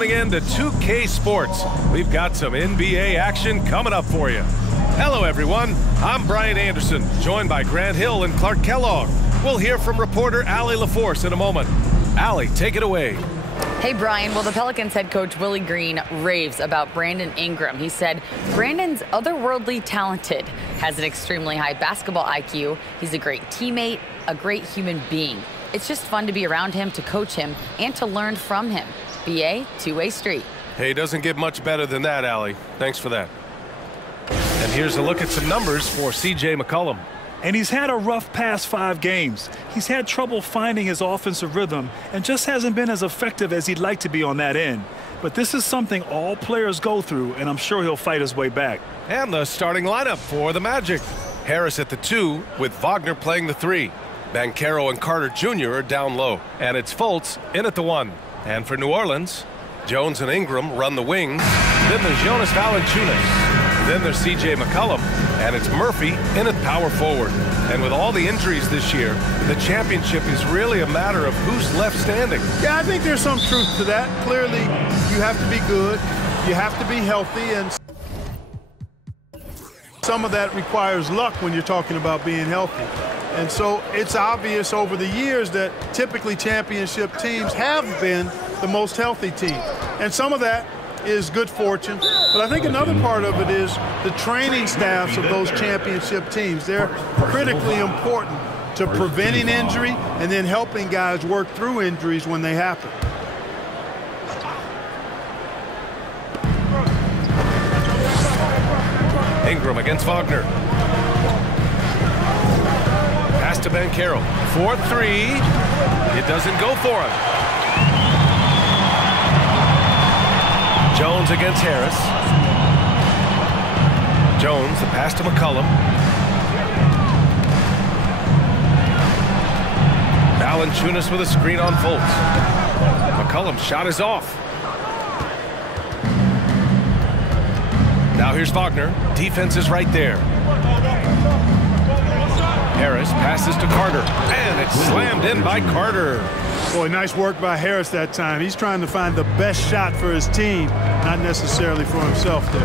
tuning in to 2K Sports. We've got some NBA action coming up for you. Hello, everyone. I'm Brian Anderson, joined by Grant Hill and Clark Kellogg. We'll hear from reporter Allie LaForce in a moment. Allie, take it away. Hey, Brian. Well, the Pelicans head coach Willie Green raves about Brandon Ingram. He said Brandon's otherworldly talented, has an extremely high basketball IQ. He's a great teammate, a great human being. It's just fun to be around him, to coach him, and to learn from him. BA, two-way street. Hey, doesn't get much better than that, Allie. Thanks for that. And here's a look at some numbers for C.J. McCollum. And he's had a rough past 5 games. He's had trouble finding his offensive rhythm and just hasn't been as effective as he'd like to be on that end. But this is something all players go through, and I'm sure he'll fight his way back. And the starting lineup for the Magic. Harris at the 2, with Wagner playing the 3. Banchero and Carter Jr. are down low. And it's Fultz in at the 1. And for New Orleans, Jones and Ingram run the wings. Then there's Jonas Valanciunas. Then there's C.J. McCollum. And it's Murphy in at power forward. And with all the injuries this year, the championship is really a matter of who's left standing. Yeah, I think there's some truth to that. Clearly, you have to be good. You have to be healthy. And some of that requires luck when you're talking about being healthy. And so it's obvious over the years that typically championship teams have been the most healthy team. And some of that is good fortune. But I think another part of it is the training staffs of those championship teams. They're critically important to preventing injury and then helping guys work through injuries when they happen. Ingram against Wagner. Pass to Banchero. 4-3. It doesn't go for him. Jones against Harris. Jones, the pass to McCollum. Valanciunas with a screen on Fultz. McCollum's shot is off. Now here's Wagner. Defense is right there. Harris passes to Carter, and it's slammed in by Carter. Boy, nice work by Harris that time. He's trying to find the best shot for his team, not necessarily for himself there.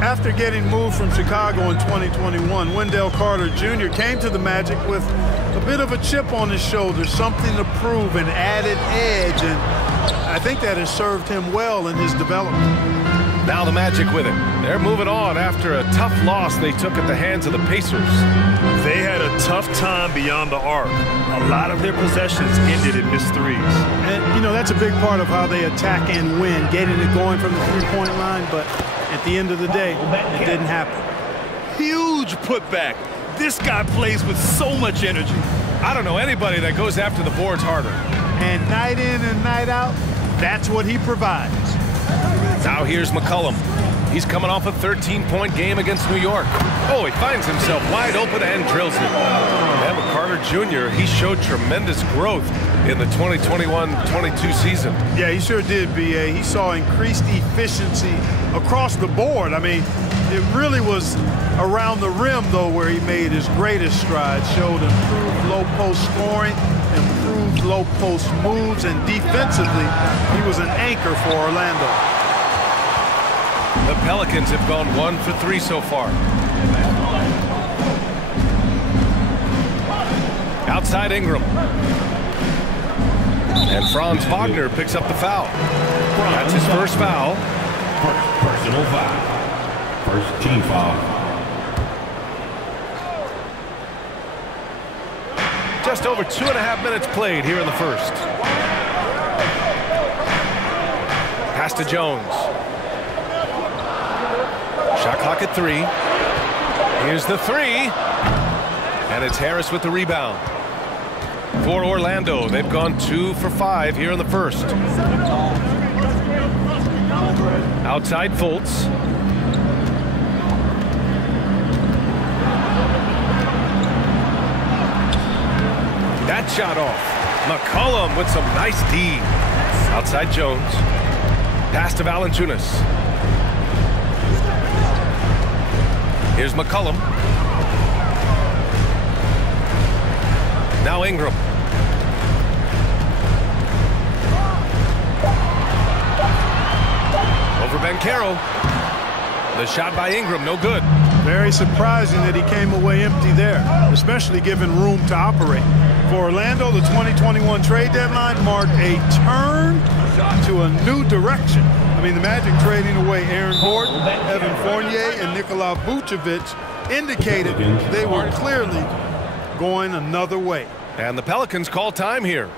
After getting moved from Chicago in 2021, Wendell Carter Jr. came to the Magic with a bit of a chip on his shoulder, something to prove, an added edge, and I think that has served him well in his development. Now the Magic with it. They're moving on after a tough loss they took at the hands of the Pacers. They had a tough time beyond the arc. A lot of their possessions ended in missed threes. And, you know, that's a big part of how they attack and win, getting it going from the three-point line, but at the end of the day, it didn't happen. Huge putback. This guy plays with so much energy. I don't know anybody that goes after the boards harder. And night in and night out, that's what he provides. Now here's McCollum. He's coming off a 13-point game against New York. Oh, he finds himself wide open and drills it. And with Carter Jr., he showed tremendous growth in the 2021-22 season. Yeah, he sure did, B.A. He saw increased efficiency across the board. I mean, it really was around the rim, though, where he made his greatest strides. Showed improved low-post scoring, improved low-post moves, and defensively, he was an anchor for Orlando. The Pelicans have gone 1 for 3 so far. Outside Ingram. And Franz Wagner picks up the foul. That's his first foul. Personal foul. First team foul. Just over 2.5 minutes played here in the first. Pass to Jones. Shot clock at 3. Here's the 3. And it's Harris with the rebound. For Orlando, they've gone 2 for 5 here in the first. Outside Fultz. That shot off. McCollum with some nice D. Outside Jones. Pass to Valanciunas. Here's McCollum. Now Ingram. for Banchero. The shot by Ingram, no good. Very surprising that he came away empty there, especially given room to operate. For Orlando, the 2021 trade deadline marked a turn to a new direction. I mean, the Magic trading away Aaron Gordon, Evan Fournier, and Nikola Vucevic indicated they were clearly going another way. And the Pelicans call time here.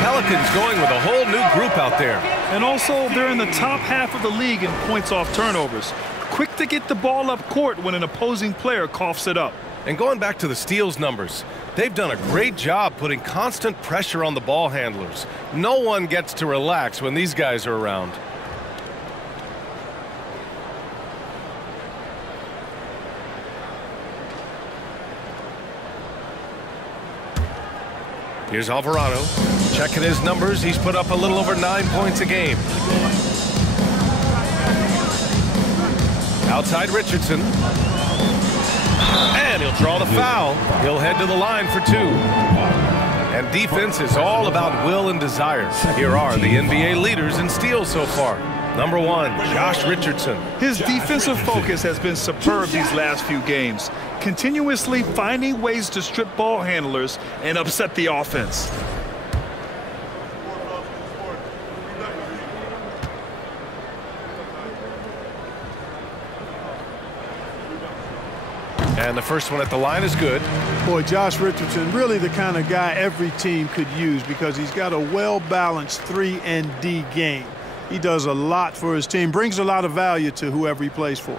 Pelicans going with a whole new group out there. And also, they're in the top half of the league in points off turnovers. Quick to get the ball up court when an opposing player coughs it up. And going back to the steals numbers, they've done a great job putting constant pressure on the ball handlers. No one gets to relax when these guys are around. Here's Alvarado. Checking his numbers. He's put up a little over 9 points a game. Outside Richardson. And he'll draw the foul. He'll head to the line for 2. And defense is all about will and desire. Here are the NBA leaders in steals so far. Number 1, Josh Richardson. His defensive focus has been superb these last few games, continuously finding ways to strip ball handlers and upset the offense. And the first one at the line is good. Boy, Josh Richardson, really the kind of guy every team could use because he's got a well-balanced 3 and D game. He does a lot for his team, brings a lot of value to whoever he plays for.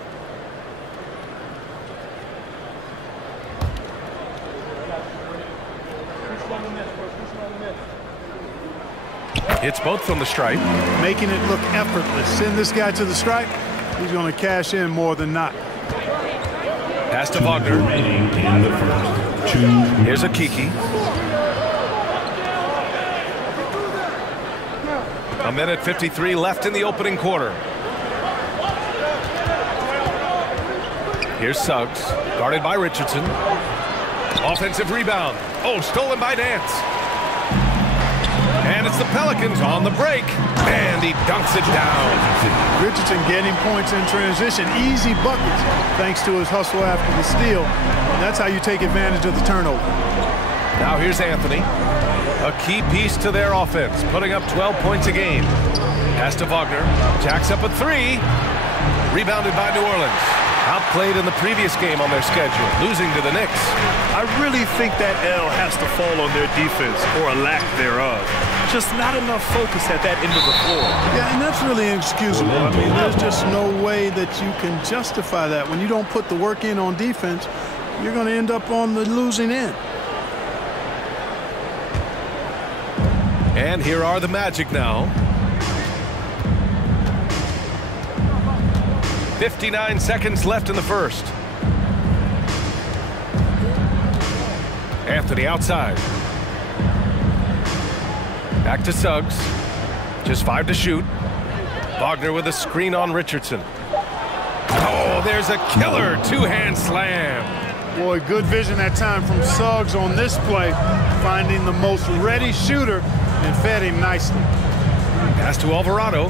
It's both from the stripe. Making it look effortless. Send this guy to the stripe, he's going to cash in more than not. Pass to Wagner. In the first. 2. Here's a Kiki. A minute 53 left in the opening quarter. Here's Suggs, guarded by Richardson. Offensive rebound. Oh, stolen by Nance. And it's the Pelicans on the break. And he dunks it down. Richardson getting points in transition. Easy buckets thanks to his hustle after the steal. And that's how you take advantage of the turnover. Now here's Anthony. A key piece to their offense, putting up 12 points a game. Pass to Wagner. Jacks up a 3. Rebounded by New Orleans. Outplayed in the previous game on their schedule, losing to the Knicks. I really think that L has to fall on their defense, or a lack thereof. Just not enough focus at that end of the floor. Yeah, and that's really inexcusable. I mean, there's just no way that you can justify that. When you don't put the work in on defense, you're going to end up on the losing end. And here are the Magic now. 59 seconds left in the first. Anthony outside. Back to Suggs. Just 5 to shoot. Wagner with a screen on Richardson. Oh, there's a killer 2-hand slam. Boy, good vision that time from Suggs on this play, finding the most ready shooter and fed him nicely. Pass to Alvarado.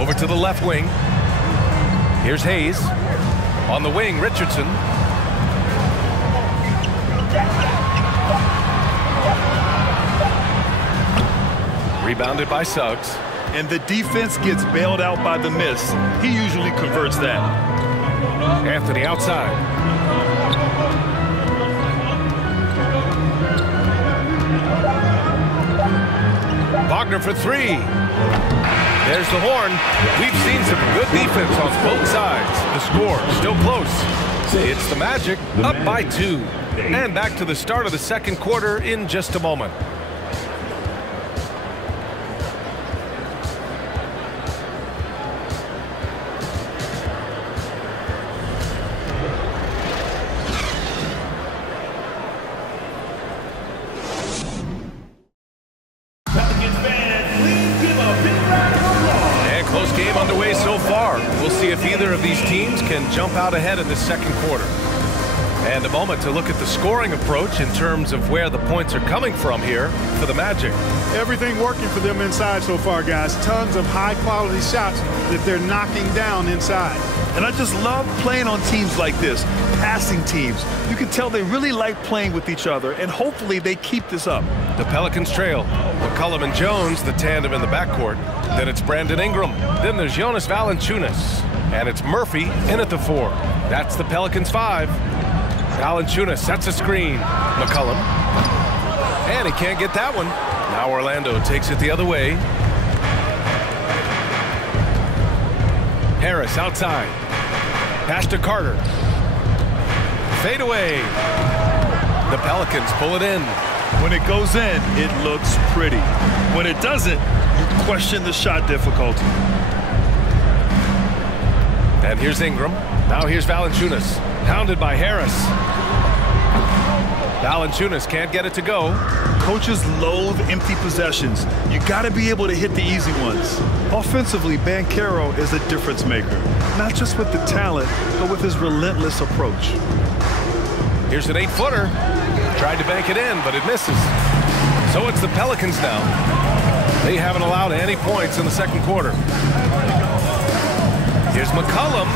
Over to the left wing. Here's Hayes. On the wing, Richardson. Rebounded by Suggs. And the defense gets bailed out by the miss. He usually converts that. Anthony outside. Wagner for three. There's the horn. We've seen some good defense on both sides. The score still close. It's the Magic up by 2. And back to the start of the second quarter in just a moment. If either of these teams can jump out ahead in the second quarter. And a moment to look at the scoring approach in terms of where the points are coming from here for the Magic. Everything working for them inside so far, guys. Tons of high-quality shots that they're knocking down inside. And I just love playing on teams like this, passing teams. You can tell they really like playing with each other, and hopefully they keep this up. The Pelicans trail. McCollum and Jones, the tandem in the backcourt. Then it's Brandon Ingram. Then there's Jonas Valanciunas. And it's Murphy in at the 4. That's the Pelicans 5. Valanciunas sets a screen. McCollum. And he can't get that one. Now Orlando takes it the other way. Harris outside. Pass to Carter. Fade away. The Pelicans pull it in. When it goes in, it looks pretty. When it doesn't, you question the shot difficulty. And here's Ingram. Now here's Valanciunas. Pounded by Harris. Valanciunas can't get it to go. Coaches loathe empty possessions. You got to be able to hit the easy ones. Offensively, Banchero is a difference maker. Not just with the talent, but with his relentless approach. Here's an 8-footer. Tried to bank it in, but it misses. So it's the Pelicans now. They haven't allowed any points in the second quarter. Here's McCollum.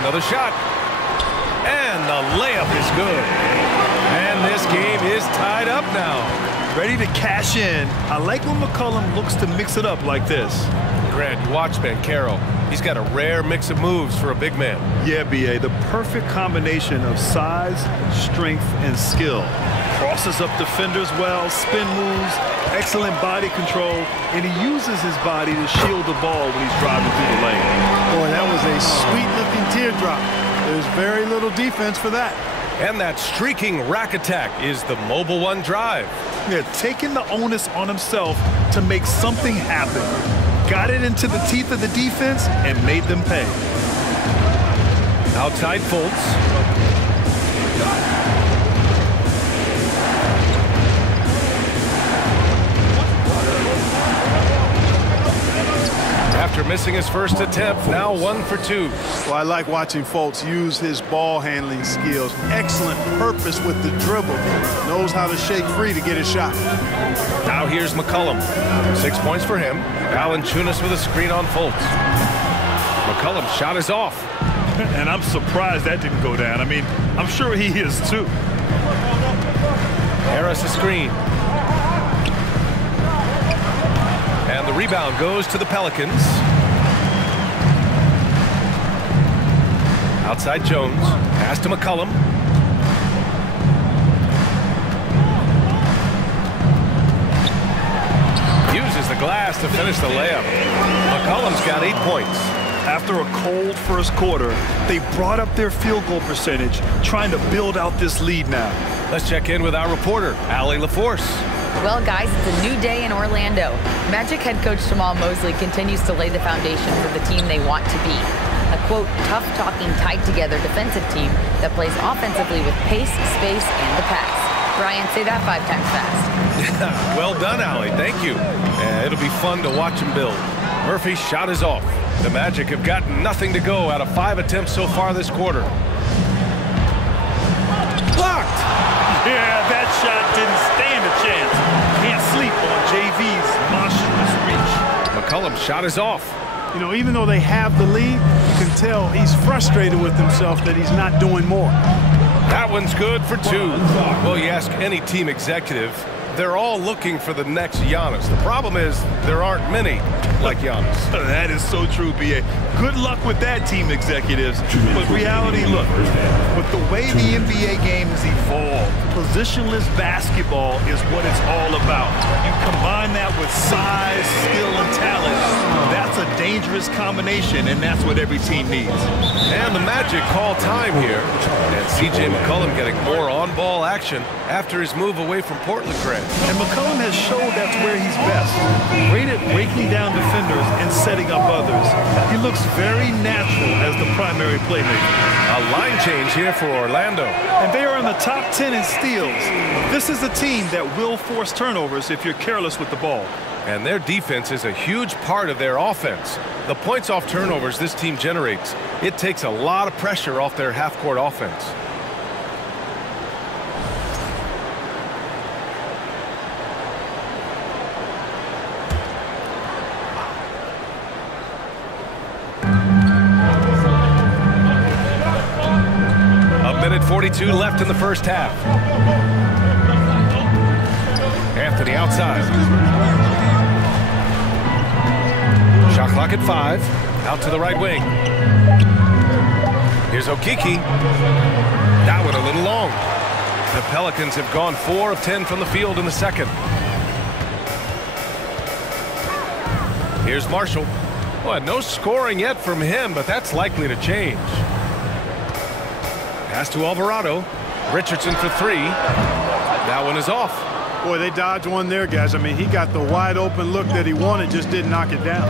Another shot. And the layup is good. And this game is tied up now. Ready to cash in. I like when McCollum looks to mix it up like this. Grant, you watch Banchero. He's got a rare mix of moves for a big man. Yeah, B.A., the perfect combination of size, strength, and skill. Crosses up defenders well, spin moves, excellent body control, and he uses his body to shield the ball when he's driving through the lane. Boy, that was a sweet-looking teardrop. There's very little defense for that. And that streaking rack attack is the mobile one drive. Yeah, taking the onus on himself to make something happen. Got it into the teeth of the defense and made them pay. Outside Fultz. After missing his first attempt, now 1 for 2. Well, I like watching Fultz use his ball handling skills. Excellent purpose with the dribble. Knows how to shake free to get a shot. Now here's McCollum. 6 points for him. Valanciunas with a screen on Fultz. McCollum's shot is off. And I'm surprised that didn't go down. I mean, I'm sure he is too. Harris a screen. And the rebound goes to the Pelicans. Outside Jones. Pass to McCollum. Uses the glass to finish the layup. McCollum's got 8 points. After a cold first quarter, they brought up their field goal percentage, trying to build out this lead now. Let's check in with our reporter, Allie LaForce. Well, guys, it's a new day in Orlando. Magic head coach Jamal Mosley continues to lay the foundation for the team they want to be. A, quote, tough-talking, tied-together defensive team that plays offensively with pace, space, and the pass. Ryan, say that 5 times fast. Well done, Allie. Thank you. It'll be fun to watch him build. Murphy's shot is off. The Magic have gotten nothing to go out of 5 attempts so far this quarter. Blocked! Yeah, that shot didn't stand a chance. Can't sleep on JV's monstrous reach. McCollum's shot is off. You know, even though they have the lead, you can tell he's frustrated with himself that he's not doing more. That one's good for 2. Well, you ask any team executive, they're all looking for the next Giannis. The problem is there aren't many like Giannis. That is so true, B.A. Good luck with that, team executives. But reality, look, with the way the NBA game has evolved, positionless basketball is what it's all about. You combine that with size, skill, and talent. That's a dangerous combination, and that's what every team needs. And the Magic call time here. And C.J. McCollum getting more on-ball action after his move away from Portland Grand. And McCollum has showed that's where he's best. Great at breaking down defenders and setting up others. He looks very natural as the primary playmaker. A line change here for Orlando. And they are in the top 10 in steals. This is a team that will force turnovers if you're careless with the ball. And their defense is a huge part of their offense. The points off turnovers this team generates, it takes a lot of pressure off their half-court offense. A minute 42 left in the first half. Anthony outside. Shot clock at 5. Out to the right wing. Here's Okeke. That one a little long. The Pelicans have gone 4 of 10 from the field in the second. Here's Marshall. Well, no scoring yet from him, but that's likely to change. Pass to Alvarado. Richardson for 3. That one is off. Boy, they dodged one there, guys. I mean, he got the wide open look that he wanted, just didn't knock it down.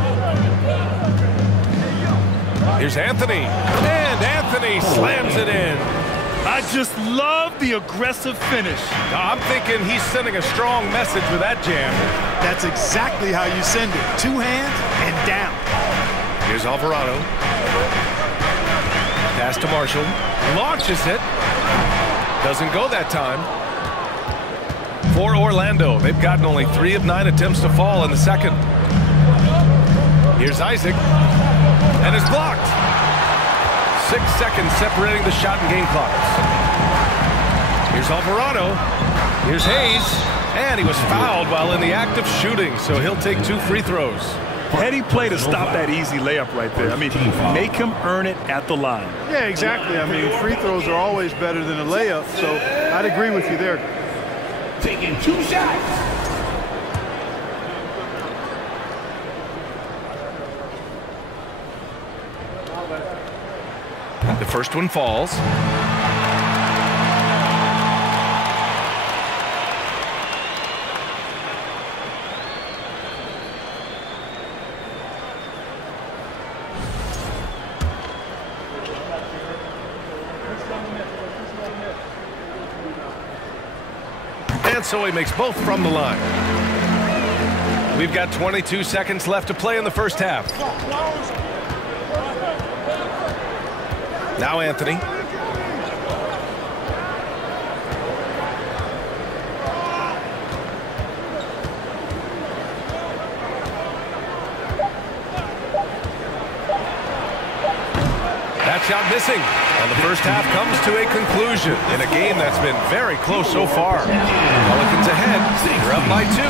Here's Anthony. And Anthony slams it in. I just love the aggressive finish. I'm thinking he's sending a strong message with that jam. That's exactly how you send it. 2 hands and down. Here's Alvarado. Pass to Marshall. Launches it. Doesn't go that time. For Orlando, they've gotten only 3 of 9 attempts to fall in the second. Here's Isaac. And it's blocked. 6 seconds separating the shot and game clocks. Here's Alvarado. Here's Hayes. And he was fouled while in the act of shooting, so he'll take 2 free throws. Heady play to stop that easy layup right there. I mean, make him earn it at the line. Yeah, exactly. I mean, free throws are always better than a layup, so I'd agree with you there. Taking 2 shots. The first one falls. And so he makes both from the line. We've got 22 seconds left to play in the first half. Now Anthony. That shot missing. And the first half comes to a conclusion in a game that's been very close so far. Pelicans ahead. They're up by 2.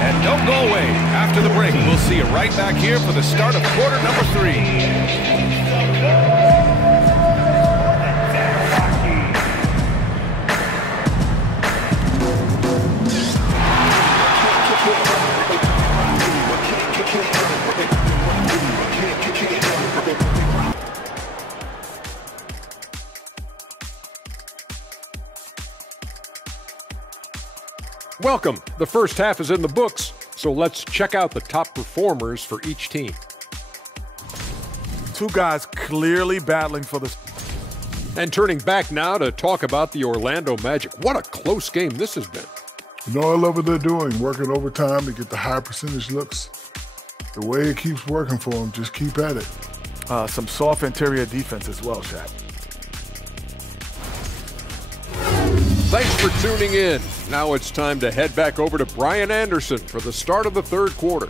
And don't go away. After the break, we'll see you right back here for the start of quarter number 3. Welcome. The first half is in the books, so let's check out the top performers for each team. 2 guys clearly battling for the... And turning back now to talk about the Orlando Magic. What a close game this has been. You know, I love what they're doing, working overtime to get the high percentage looks. The way it keeps working for him, just keep at it. Some soft interior defense as well, Shaq. Thanks for tuning in. Now it's time to head back over to Brian Anderson for the start of the third quarter.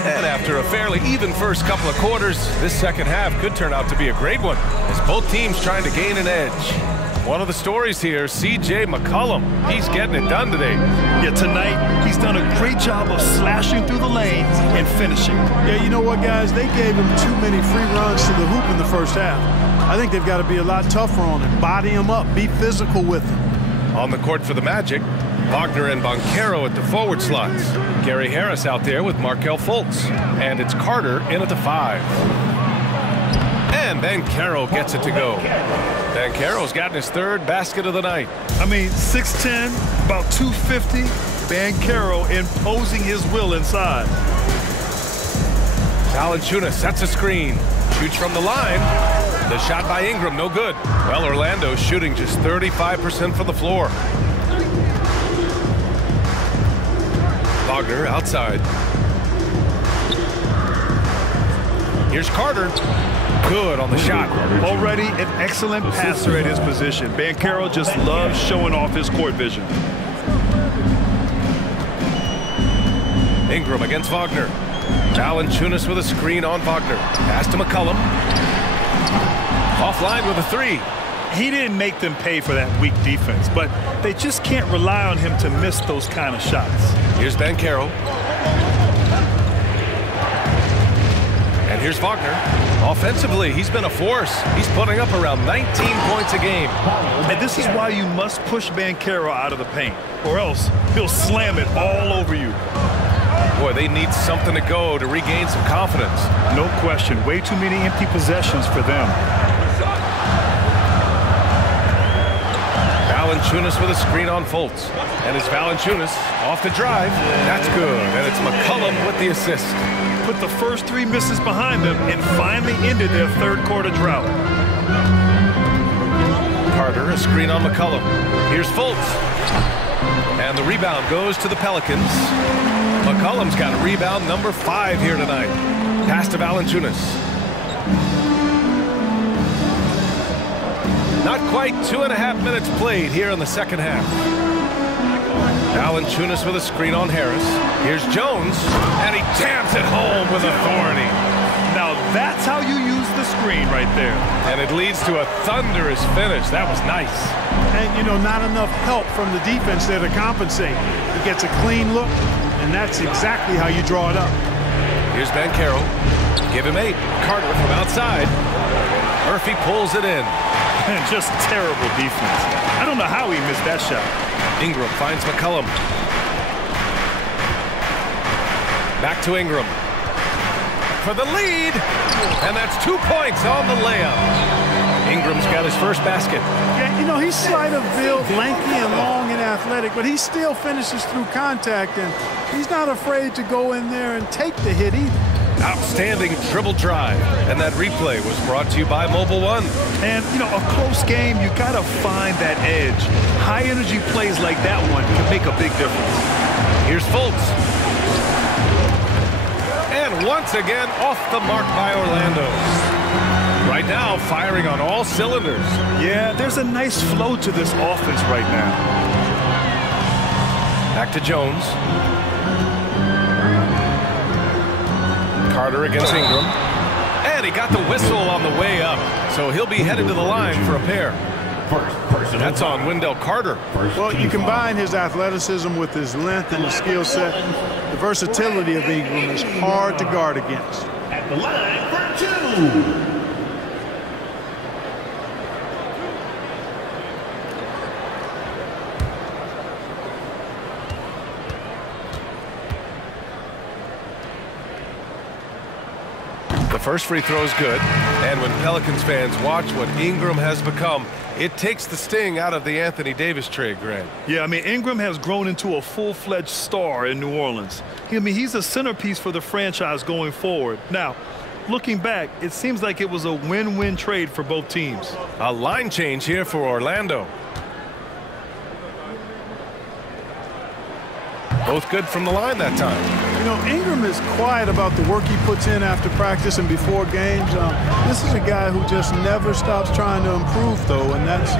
And after a fairly even first couple of quarters, this second half could turn out to be a great one, as both teams trying to gain an edge. One of the stories here, C.J. McCollum. He's getting it done today. Yeah, tonight he's done a great job of slashing through the lane and finishing. Yeah, you know what, guys? They gave him too many free runs to the hoop in the first half. I think they've got to be a lot tougher on him. Body him up. Be physical with him. On the court for the Magic, Wagner and Banchero at the forward slots. Gary Harris out there with Markelle Fultz. And it's Carter in at the 5. And Banchero gets it to go. Banchero's gotten his third basket of the night. I mean, 6'10", about 250. Banchero imposing his will inside. Valanciunas sets a screen. Shoots from the line. The shot by Ingram, no good. Well, Orlando's shooting just 35% from the floor. Wagner outside. Here's Carter. Good on the shot. Already an excellent passer at his position. Banchero just loves showing off his court vision. Ingram against Wagner. Valanciunas with a screen on Wagner. Pass to McCollum. Offline with a 3. He didn't make them pay for that weak defense, but they just can't rely on him to miss those kind of shots. Here's Banchero. And here's Wagner. Offensively, he's been a force. He's putting up around 19 points a game. And this is why you must push Banchero out of the paint, or else he'll slam it all over you. Boy, they need something to go to regain some confidence. No question. Way too many empty possessions for them. Valanciunas with a screen on Fultz. And it's Valanciunas off the drive. That's good. And it's McCollum with the assist. Put the first 3 misses behind them and finally ended their third quarter drought. Carter, a screen on McCollum. Here's Fultz. And the rebound goes to the Pelicans. McCollum's got a rebound number 5 here tonight. Pass to Valanciunas. Not quite 2.5 minutes played here in the second half. Valanciunas with a screen on Harris. Here's Jones, and he jams it home with authority. Now that's how you use the screen right there. And it leads to a thunderous finish. That was nice. And, you know, not enough help from the defense there to compensate. He gets a clean look, and that's exactly how you draw it up. Here's Banchero. Give him 8. Carter from outside. Murphy pulls it in. And just terrible defense. I don't know how he missed that shot. Ingram finds McCollum. Back to Ingram. For the lead. And that's 2 points on the layup. Ingram's got his first basket. Yeah, you know, he's slight of build, lanky and long and athletic, but he still finishes through contact, and he's not afraid to go in there and take the hit either. Outstanding dribble drive. And that replay was brought to you by Mobile One. And, you know, a close game, you got to find that edge. High-energy plays like that one can make a big difference. Here's Fultz. And once again, off the mark by Orlando. Right now, firing on all cylinders. Yeah, there's a nice flow to this offense right now. Back to Jones. Carter against Ingram. And he got the whistle on the way up. So he'll be headed to the line for a pair. That's on Wendell Carter. Well, you combine his athleticism with his length and his skill set. The versatility of Ingram is hard to guard against. At the line for 2. The first free throw is good, and when Pelicans fans watch what Ingram has become, it takes the sting out of the Anthony Davis trade, Grant. Yeah, I mean, Ingram has grown into a full-fledged star in New Orleans. I mean, he's a centerpiece for the franchise going forward. Now, Looking back, it seems like it was a win-win trade for both teams. A line change here for Orlando. Both good from the line that time. You know, Ingram is quiet about the work he puts in after practice and before games. This is a guy who just never stops trying to improve, though, and that's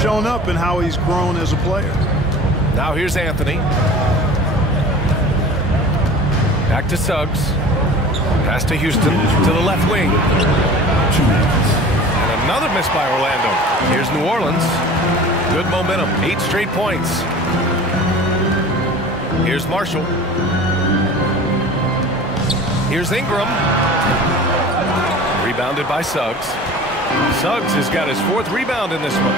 shown up in how he's grown as a player. Now here's Anthony. Back to Suggs. Pass to Houston to the left wing. And another miss by Orlando. Here's New Orleans. Good momentum. 8 straight points. Here's Marshall. Here's Ingram. Rebounded by Suggs. Suggs has got his 4th rebound in this one.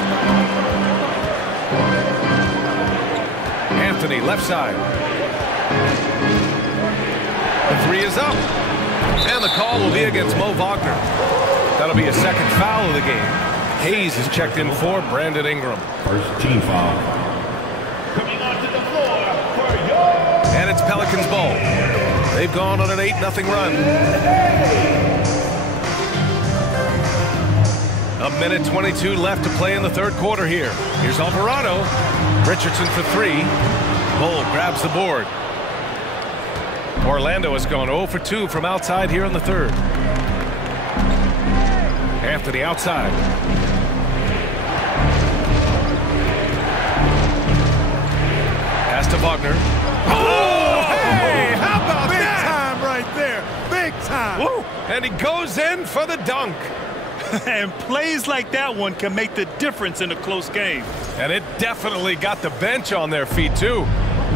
Anthony, left side. The 3 is up. And the call will be against Mo Wagner. That'll be a 2nd foul of the game. Hayes is checked in for Brandon Ingram. First team foul. Coming onto the floor for and it's Pelicans ball. They've gone on an 8-0 run. A minute 22 left to play in the 3rd quarter here. Here's Alvarado. Richardson for 3. Bull grabs the board. Orlando has gone 0 for 2 from outside here in the 3rd. Anthony outside. Pass to Wagner. Oh, hey, how about big that? Time right there. Big time. Woo. And he goes in for the dunk. And plays like that one can make the difference in a close game. And it definitely got the bench on their feet, too.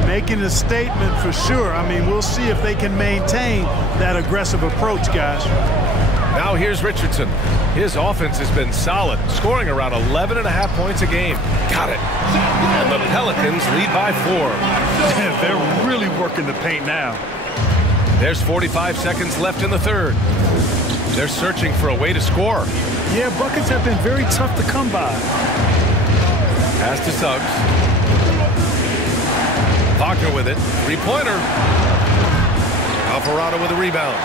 Making a statement for sure. I mean, we'll see if they can maintain that aggressive approach, guys. Now here's Richardson. His offense has been solid, scoring around 11.5 points a game. Got it. And the Pelicans lead by 4. They're really working the paint now. There's 45 seconds left in the 3rd. They're searching for a way to score. Yeah, buckets have been very tough to come by. Pass to Suggs. Wagner with it. 3-pointer. Alvarado with a rebound.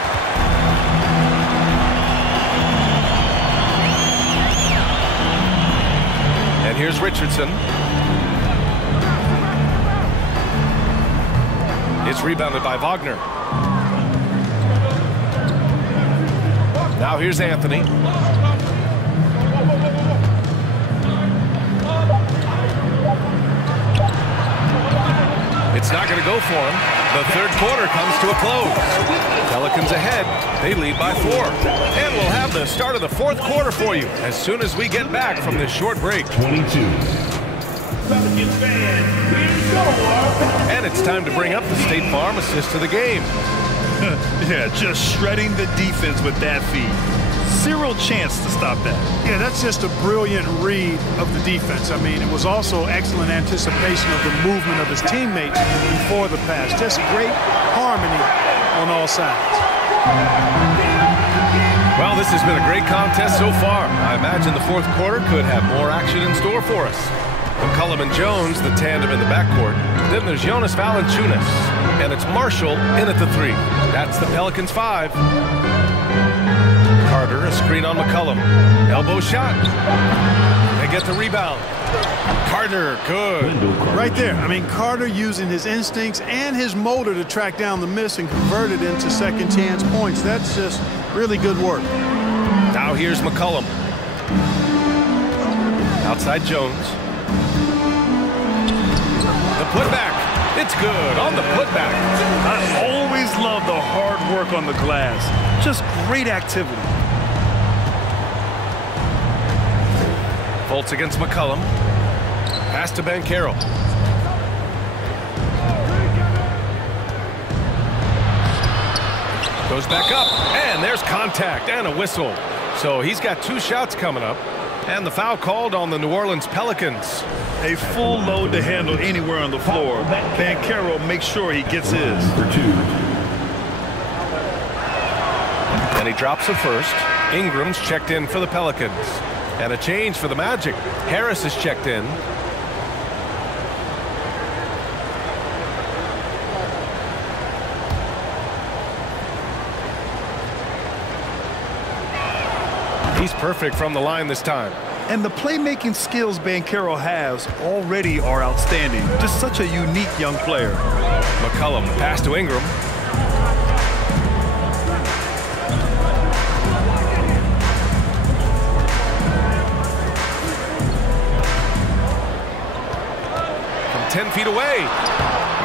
And here's Richardson. It's rebounded by Wagner. Now here's Anthony. It's not going to go for him. The 3rd quarter comes to a close. Pelicans ahead. They lead by 4. And we'll have the start of the 4th quarter for you as soon as we get back from this short break. 22. Pelicans fans, here's your. And it's time to bring up the State Farm assist of the game. Yeah, just shredding the defense with that feed. Zero chance to stop that. Yeah, that's just a brilliant read of the defense. I mean, it was also excellent anticipation of the movement of his teammates before the pass. Just great harmony on all sides. Well, this has been a great contest so far. I imagine the 4th quarter could have more action in store for us. McCollum and Jones, the tandem in the backcourt. Then there's Jonas Valanciunas. And it's Marshall in at the 3. That's the Pelicans 5. Carter, a screen on McCollum. Elbow shot. They get the rebound. Carter, good. Right there. I mean, Carter using his instincts and his motor to track down the miss and convert it into second chance points. That's just really good work. Now here's McCollum. Outside Jones. The putback. It's good on the putback. I always love the hard work on the glass. Just great activity. Fultz against McCollum. Pass to Banchero. Goes back up, and there's contact and a whistle. So he's got 2 shots coming up, and the foul called on the New Orleans Pelicans. A full load to handle anywhere on the floor. Banchero makes sure he gets his. For 2. And he drops the first. Ingram's checked in for the Pelicans. And a change for the Magic. Harris is checked in. He's perfect from the line this time. And the playmaking skills Banchero has already are outstanding. Just such a unique young player. McCollum, the pass to Ingram. From 10 feet away.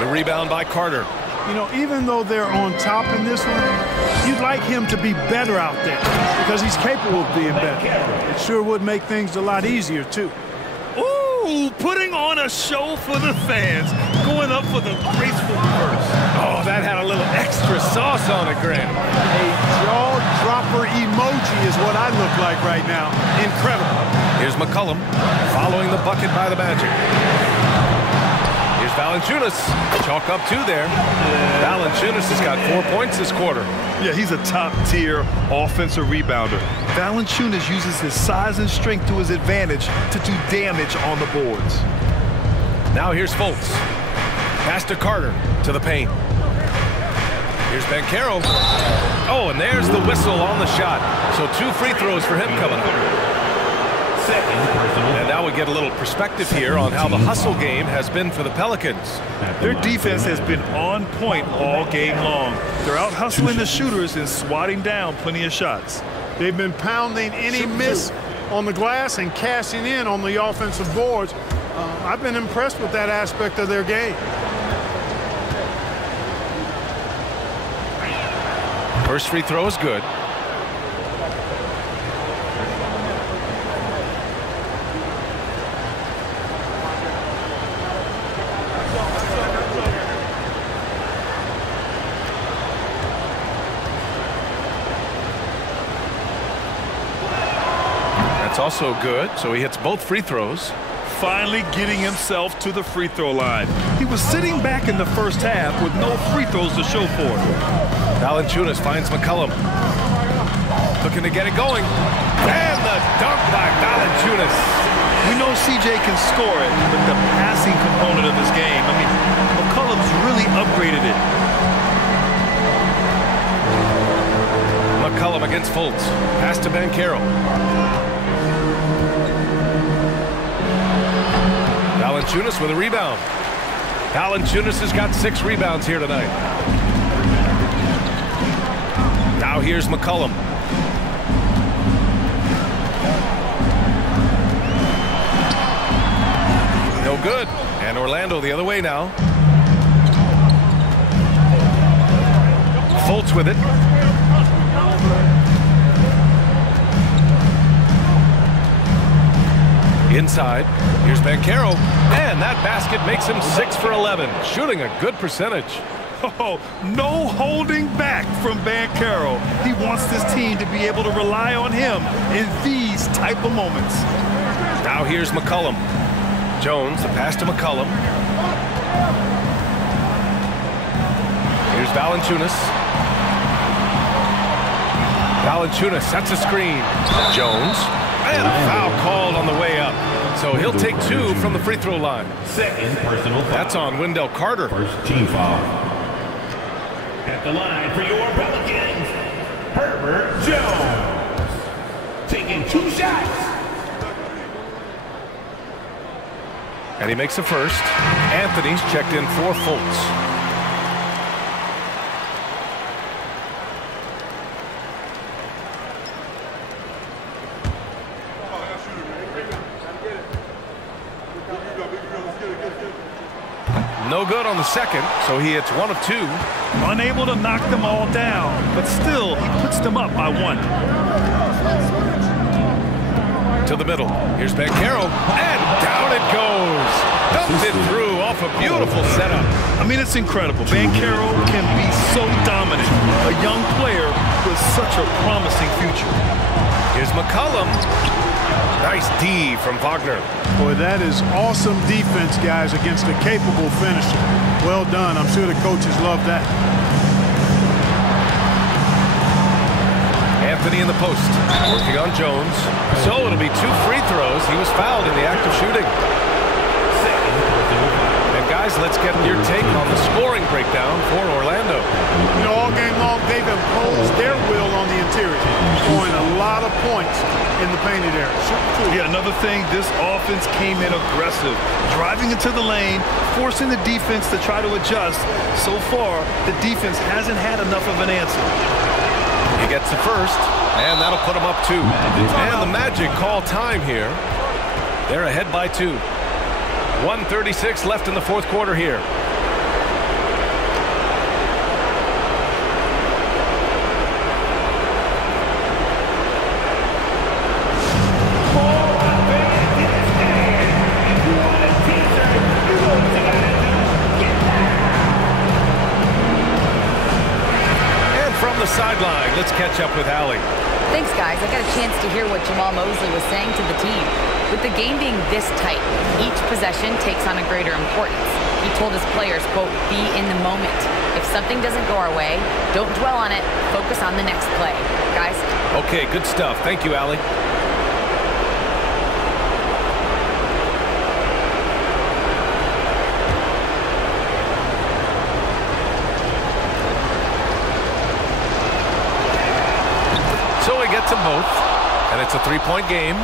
The rebound by Carter. You know, even though they're on top in this one, you'd like him to be better out there because he's capable of being better. It sure would make things a lot easier, too. Ooh, putting on a show for the fans, going up for the graceful first. Oh, that had a little extra sauce on it, Grant. A jaw-dropper emoji is what I look like right now. Incredible. Here's McCollum following the bucket by the Magic. Here's Valanciunas. Chalk up 2 there. Valanciunas has got 4 points this quarter. Yeah, he's a top-tier offensive rebounder. Valanciunas uses his size and strength to his advantage to do damage on the boards. Now here's Fultz. Pass to Carter to the paint. Here's Banchero. Oh, and there's the whistle on the shot. So 2 free throws for him coming up. And now we get a little perspective here on how the hustle game has been for the Pelicans. Their defense has been on point all game long. They're out hustling the shooters and swatting down plenty of shots. They've been pounding any miss on the glass and cashing in on the offensive boards. I've been impressed with that aspect of their game. First free throw is good. That's also good, so he hits both free throws. Finally getting himself to the free throw line. He was sitting back in the first half with no free throws to show for it. Valanciunas finds McCollum. Looking to get it going. And the dunk by Valanciunas. We know CJ can score it, but the passing component of his game, I mean, McCollum's really upgraded it. McCollum against Fultz. Pass to Banchero. Valanciunas with a rebound. Valanciunas has got 6 rebounds here tonight. Now here's McCollum. No good. And Orlando the other way now. Fultz with it. Inside, here's Banchero, and that basket makes him 6 for 11, shooting a good percentage. Oh, no holding back from Banchero. He wants this team to be able to rely on him in these type of moments. Now here's McCollum. Jones, the pass to McCollum. Here's Valanciunas. Valanciunas sets a screen. Jones. And a foul called on the way up. So he'll take 2 from the free throw line. Second personal foul. That's on Wendell Carter. First team foul. At the line for your Pelicans, Herbert Jones. Taking 2 shots. And he makes the first. Anthony's checked in for Fultz. No good on the second, so he hits 1 of 2. Unable to knock them all down, but still, he puts them up by 1. To the middle. Here's Banchero, and down it goes. Dumped it through off a beautiful setup. I mean, it's incredible. Banchero can be so dominant. A young player with such a promising future. Here's McCollum. Nice D from Wagner. Boy, that is awesome defense, guys, against a capable finisher. Well done. I'm sure the coaches love that. Anthony in the post, working on Jones. So it'll be 2 free throws. He was fouled in the act of shooting. And guys, let's get your take on the scoring breakdown for Orlando. You know, all game long, they've imposed their will on the interior, scoring a lot of points in the painted area. Yeah, another thing, this offense came in aggressive, driving into the lane, forcing the defense to try to adjust. So far, the defense hasn't had enough of an answer. He gets the first, and that'll put him up 2. And the Magic call time here. They're ahead by 2. 1:36 left in the fourth quarter here. Sideline. Let's catch up with Allie. Thanks, guys. I got a chance to hear what Jamal Mosley was saying to the team. With the game being this tight, each possession takes on a greater importance. He told his players, quote, be in the moment. If something doesn't go our way, don't dwell on it. Focus on the next play. Guys? Okay, good stuff. Thank you, Allie. So he gets them both, and it's a 3-point game.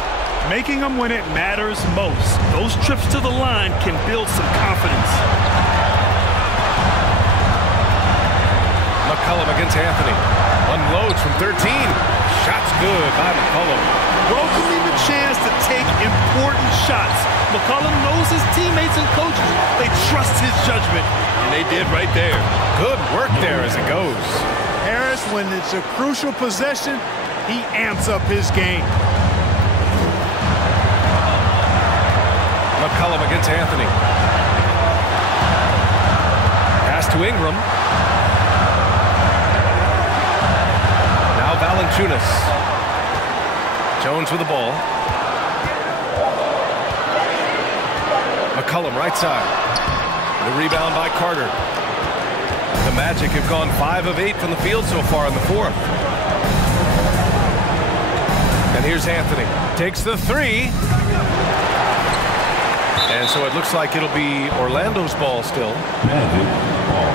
Making them when it matters most. Those trips to the line can build some confidence. McCollum against Anthony. Unloads from 13. Shot's good by McCollum. Welcoming the chance to take important shots. McCollum knows his teammates and coaches. They trust his judgment, and they did right there. Good work there as it goes. Harris, when it's a crucial possession, he amps up his game. McCollum against Anthony. Pass to Ingram. Now Valanciunas. Jones with the ball. McCollum right side. The rebound by Carter. The Magic have gone 5 of 8 from the field so far in the fourth. And here's Anthony. Takes the 3. And so it looks like it'll be Orlando's ball still. Magic ball.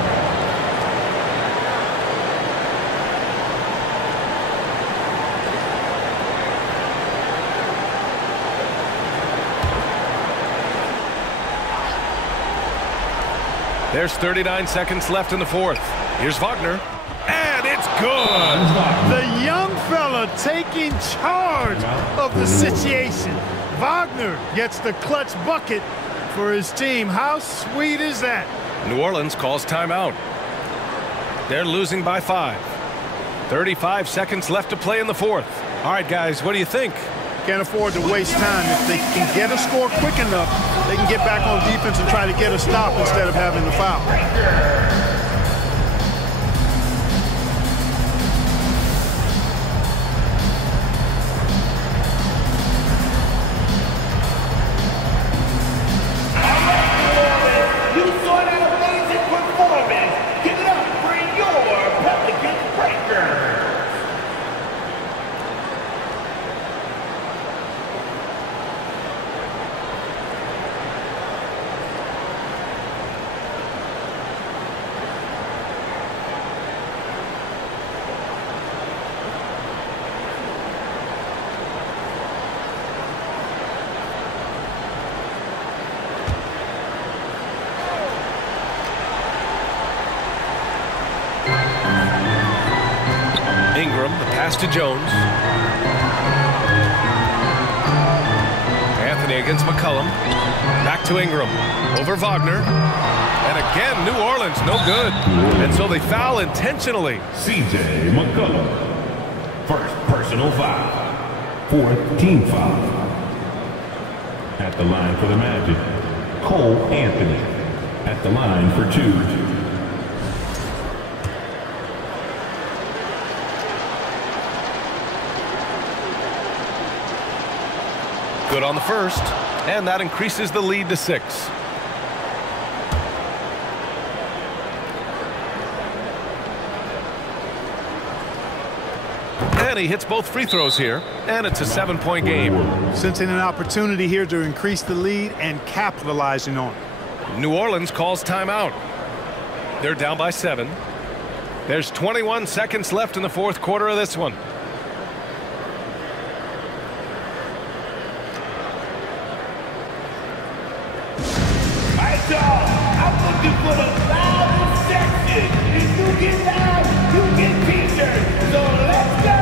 There's 39 seconds left in the fourth. Here's Wagner. And it's good. The young fella taking charge of the situation. Wagner gets the clutch bucket for his team. How sweet is that? New Orleans calls timeout. They're losing by 5. 35 seconds left to play in the fourth. All right, guys, what do you think? Can't afford to waste time. If they can get a score quick enough, they can get back on defense and try to get a stop instead of having the foul. Ingram, the pass to Jones. Anthony against McCollum. Back to Ingram. Over Wagner. And again, New Orleans, no good. And so they foul intentionally. C.J. McCollum. First personal foul. Fourth team foul. At the line for the Magic, Cole Anthony. At the line for 2. Good on the first, and that increases the lead to 6. And he hits both free throws here, and it's a 7-point game. Sensing an opportunity here to increase the lead and capitalizing on it. New Orleans calls timeout. They're down by 7. There's 21 seconds left in the fourth quarter of this one. looking for the loudest section. If you get loud, you get t-shirts. So let's go!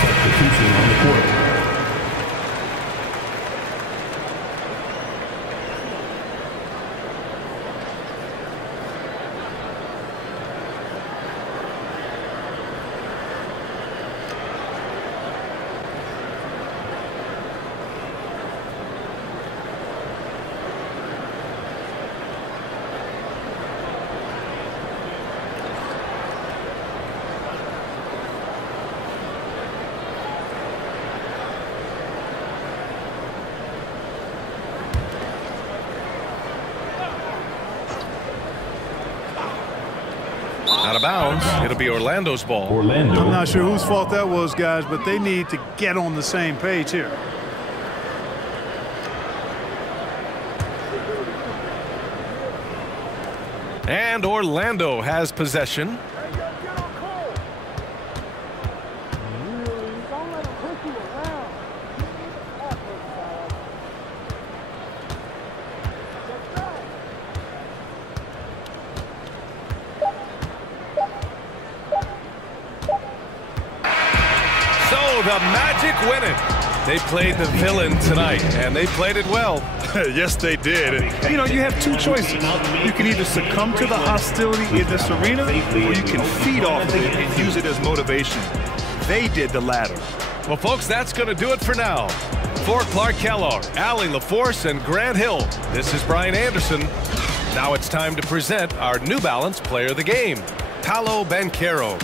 Substitution on the court. Out of bounds. It'll be Orlando's ball. Orlando. I'm not sure whose fault that was, guys, but they need to get on the same page here. And Orlando has possession. The Magic win it. They played the villain tonight, and they played it well. Yes, they did. And, you know, you have two choices. You can either succumb to the hostility in this arena, or you can feed off of it and use it as motivation. They did the latter. Well, folks, that's going to do it for now. For Clark Kellogg, Allie LaForce, and Grant Hill, this is Brian Anderson. Now it's time to present our New Balance Player of the Game, Paolo Banchero.